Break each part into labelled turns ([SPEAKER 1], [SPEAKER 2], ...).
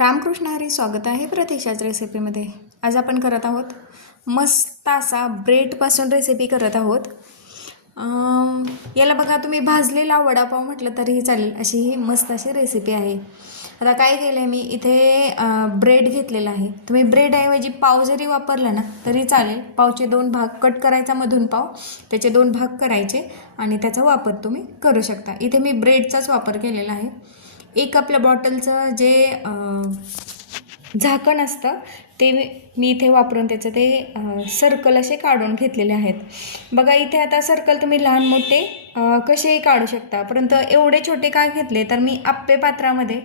[SPEAKER 1] रामकृष्ण हरी स्वागत आहे प्रतीक्षाच रेसिपीमध्ये आज आपण करत आहोत मस्त असा ब्रेडपासून रेसिपी करत आहोत. याला बघा तुम्ही भाजलेला वडापाव म्हटलं तरीही चालेल अशी ही मस्त अशी रेसिपी आहे. आता काय केलं आहे मी इथे ब्रेड घेतलेला आहे. तुम्ही ब्रेडऐवजी पाव जरी वापरला ना तरी चालेल. पावचे दोन भाग कट करायचा मधून पाव त्याचे दोन भाग करायचे आणि त्याचा वापर तुम्ही करू शकता. इथे मी ब्रेडचाच वापर केलेला आहे. एक आपल्या बॉटलचं जे झाकण असतं ते मी इथे वापरून त्याचं ते सर्कल असे काढून घेतलेले आहेत. बघा इथे आता सर्कल तुम्ही लहान मोठे कसेही काढू शकता? परंतु एवढे छोटे काय घेतले? तर मी आप्पे पात्रामध्ये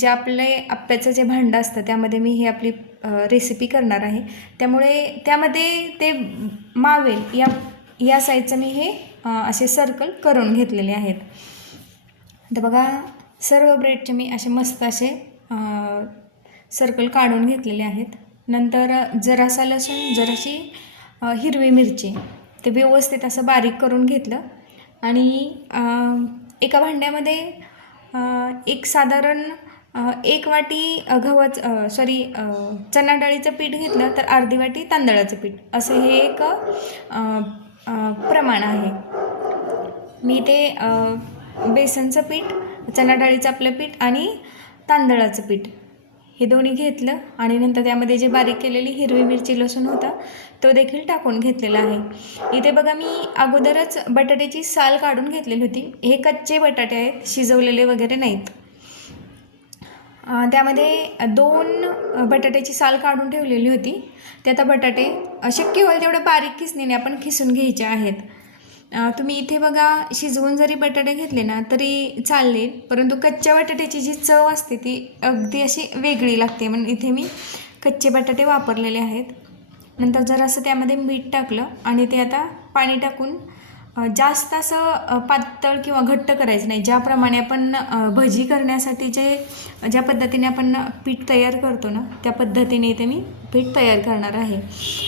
[SPEAKER 1] जे आपले आप्प्याचं जे भांडं असतं त्यामध्ये मी ही आपली रेसिपी करणार आहे. त्यामुळे त्यामध्ये ते मावेल या या साईजचं मी हे असे सर्कल करून घेतलेले आहेत. आता बघा सर्व ब्रेडचे मी असे मस्त असे सर्कल काढून घेतलेले आहेत. नंतर जरासा लसूण जराशी हिरवी मिरची. ते व्यवस्थित असं बारीक करून घेतलं. आणि एका भांड्यामध्ये एक साधारण एक वाटी अ, गव्हाचं सॉरी चणा डाळीचं पीठ घेतलं तर अर्धी वाटी तांदळाचं पीठ. असं हे एक प्रमाण आहे. मी ते बेसनचं पीठ चणा डाळीचं आपलं पीठ आणि तांदळाचं पीठ. हे दोन्ही घेतलं आणि नंतर त्यामध्ये जे बारीक केलेली हिरवी मिरची लसूण होता तो देखील टाकून घेतलेला आहे. इथे बघा मी अगोदरच बटाट्याची साल काढून घेतलेली होती. हे कच्चे बटाटे आहेत शिजवलेले वगैरे नाहीत. त्यामध्ये दोन बटाट्याची साल काढून ठेवलेली होती. ते आता बटाटे शक्य होईल तेवढं बारीक किसणीने आपण खिसून घ्यायचे आहेत. तुम्ही इथे बघा शिजवून जरी बटाटे घेतले ना तरी चालेल. परंतु कच्च्या बटाट्याची जी चव असते ती अगदी अशी वेगळी लागते. म्हणून इथे मी कच्चे बटाटे वापरलेले आहेत. नंतर जरासं त्यामध्ये मीठ टाकलं आणि ते आता पाणी टाकून जास्त असं पातळ किंवा घट्ट करायचं नाही. ज्याप्रमाणे आपण भजी करण्यासाठी जे ज्या पद्धतीने आपण पीठ तयार करतो ना त्या पद्धतीने इथे मी पीठ तयार करणार आहे.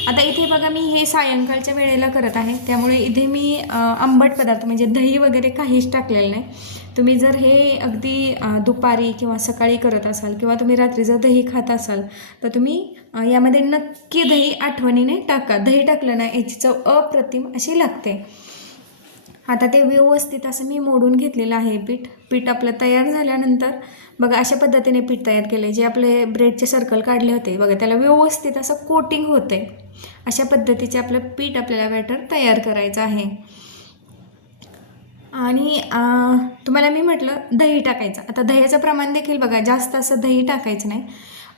[SPEAKER 1] आता इथे बघा मी हे सायंकाळच्या वेळेला करत आहे. त्यामुळे इथे मी आंबट पदार्थ म्हणजे दही वगैरे काहीच टाकलेलं नाही. तुम्ही जर हे अगदी दुपारी किंवा सकाळी करत असाल किंवा तुम्ही रात्री जर दही खात असाल तर तुम्ही यामध्ये नक्की दही आठवणीने टाका. दही टाकलं ना याची चव अप्रतिम अशी लागते. आता ते व्यवस्थित असं मी मोडून घेतलेलं आहे पीठ. पीठ आपलं तयार झाल्यानंतर बघा अशा पद्धतीने पीठ तयार केले जे आपले ब्रेडचे सर्कल काढले होते बघा त्याला व्यवस्थित असं कोटिंग होते अशा पद्धतीचे आपलं पीठ आपल्याला बॅटर तयार करायचं आहे. आणि तुम्हाला मी म्हटलं दही टाकायचं. आता दह्याचं प्रमाण देखील बघा जास्त असं दही टाकायचं नाही.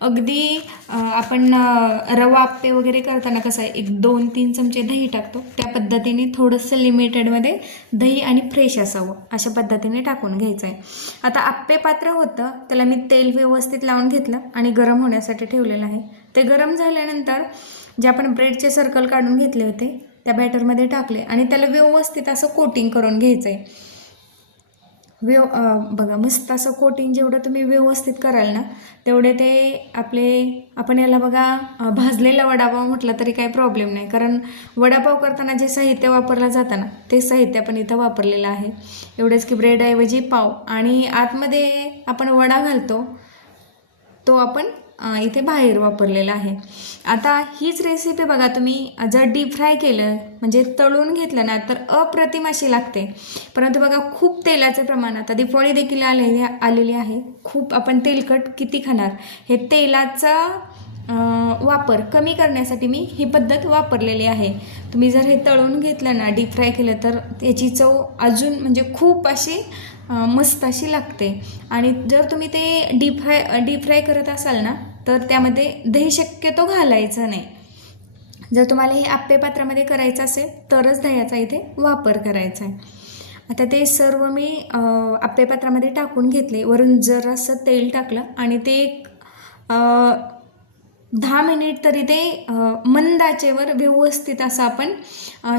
[SPEAKER 1] अगदी आपण रवा आप्पे वगैरे करताना कसं आहे एक दोन तीन चमचे दही टाकतो. त्या पद्धतीने थोडंसं लिमिटेडमध्ये दही आणि फ्रेश असावं. अशा पद्धतीने टाकून घ्यायचं आहे आता आप्पे पात्र होतं त्याला मी तेल व्यवस्थित लावून घेतलं आणि गरम होण्यासाठी ठेवलेलं आहे. ते गरम झाल्यानंतर जे आपण ब्रेडचे सर्कल काढून घेतले होते त्या बॅटरमध्ये टाकले आणि त्याला व्यवस्थित असं कोटिंग करून घ्यायचं आहे व्यव बघा मस्त असं कोटिंग जेवढं तुम्ही व्यवस्थित कराल ना तेवढे ते आपले आपण याला बघा भाजलेला वडापाव म्हटला तरी काही प्रॉब्लेम नाही. कारण वडापाव करताना जे साहित्य वापरलं जातं ना ते साहित्य आपण इथं वापरलेलं आहे. एवढंच की ब्रेडऐवजी पाव. आणि आतमध्ये आपण वडा घालतो तो आपण इथे बाहेर वापरलेलं आहे. आता हीच रेसिपी बघा तुम्ही जर डीप फ्राय केलं म्हणजे तळून घेतलं ना तर अप्रतिम अशी लागते. परंतु बघा खूप तेलाचं प्रमाण आता दिपोळी देखील आलेली आलेली आहे. खूप आपण तेलकट किती खाणार? हे तेलाचा वापर कमी करण्यासाठी मी ही पद्धत वापरलेली आहे. तुम्ही जर हे तळून घेतलं ना डीप फ्राय केलं तर त्याची चव अजून म्हणजे खूप अशी मस्त अशी लागते. आणि जर तुम्ही ते डीप फ्राय डीप फ्राय करत असाल ना तर त्यामध्ये दही शक्यतो घालायचं नाही. जर तुम्हाला हे आप्पे पात्रामध्ये करायचं असेल तरच दह्याचा इथे वापर करायचा आहे. आता ते सर्व मी आप्पे पात्रामध्ये टाकून घेतले. वरून जरासं तेल टाकलं आणि ते एक दहा मिनिट तरी ते मंदाचेवर व्यवस्थित असं आपण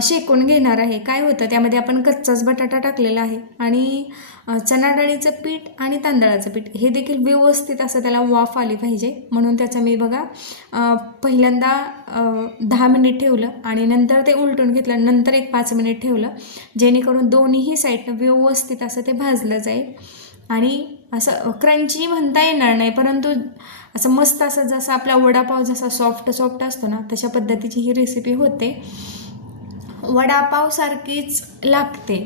[SPEAKER 1] शेकून घेणार आहे. काय होतं त्यामध्ये आपण कच्चाच बटाटा टाकलेला आहे आणि चणाडाळीचं डाळीचं पीठ आणि तांदळाचं पीठ हे देखील व्यवस्थित असं त्याला वाफ आली पाहिजे. म्हणून त्याचं मी बघा पहिल्यांदा दहा मिनिट ठेवलं आणि नंतर ते उलटून घेतलं. नंतर एक पाच मिनिट ठेवलं. जेणेकरून दोन्हीही साईडनं व्यवस्थित असं ते भाजलं जाईल. आणि असं क्रंची म्हणता येणार नाही परंतु असं मस्त असं जसं आपला वडापाव जसा सॉफ्ट सॉफ्ट असतो ना तशा पद्धतीची ही रेसिपी होते. वडापावसारखीच लागते.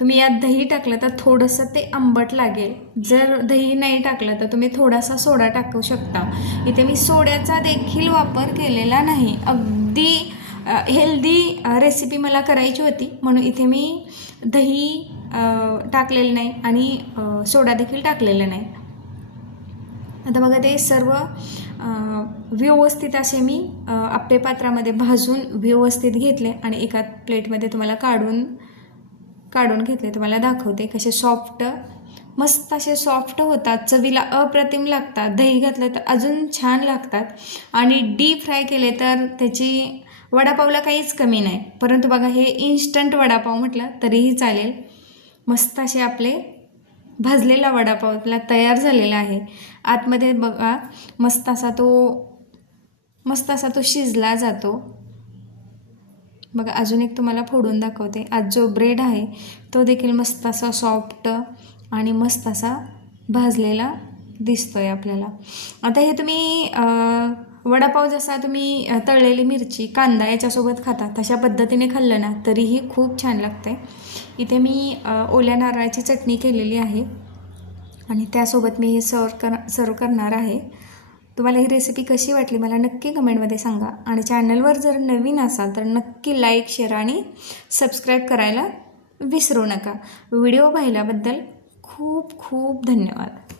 [SPEAKER 1] तुम्ही यात दही टाकलं तर थोडंसं ते आंबट लागेल. जर दही नाही टाकलं तर तुम्ही थोडासा सोडा टाकू शकता. इथे मी सोड्याचा देखील वापर केलेला नाही. अगदी हेल्दी रेसिपी मला करायची होती. म्हणून इथे मी दही टाकलेलं नाही आणि सोडा देखील टाकलेला नाही. आता बघा ते सर्व व्यवस्थित असे मी अ, आप्पे पात्रामध्ये भाजून व्यवस्थित घेतले आणि एका प्लेटमध्ये तुम्हाला काढून काढून घेतले. तुम्हाला दाखवते कसे सॉफ्ट मस्त असे सॉफ्ट होतात. चवीला अप्रतिम लागतात. दही घातलं तर अजून छान लागतात. आणि डीप फ्राय केले तर त्याची वडापावला काहीच कमी नाही. परंतु बघा हे इन्स्टंट वडापाव म्हटलं तरीही चालेल. मस्त असे आपले भाजलेला वडापाव आपला तयार झालेला आहे. आतमध्ये बघा मस्त असा तो मस्त असा तो शिजला जातो. बघा अजून एक तुम्हाला फोडून दाखवते. आज जो ब्रेड आहे तो देखील मस्त असा सॉफ्ट आणि मस्त असा भाजलेला दिसतो आहे आपल्याला. आता हे तुम्ही वडापाव जसा तुम्ही तळलेली मिरची कांदा याच्यासोबत खाता तशा पद्धतीने खाल्लं ना तरीही खूप छान लागतं आहे इथे मी ओल्या नारळाची चटणी केलेली आहे आणि त्यासोबत मी हे सर्व कर सर्व करणार आहे. तुम्हाला ही रेसिपी कशी वाटली मला नक्की कमेंटमध्ये सांगा आणि चॅनलवर जर नवीन असाल तर नक्की लाईक शेअर आणि सबस्क्राईब करायला विसरू नका. व्हिडिओ पाहिल्याबद्दल खूप खूप धन्यवाद.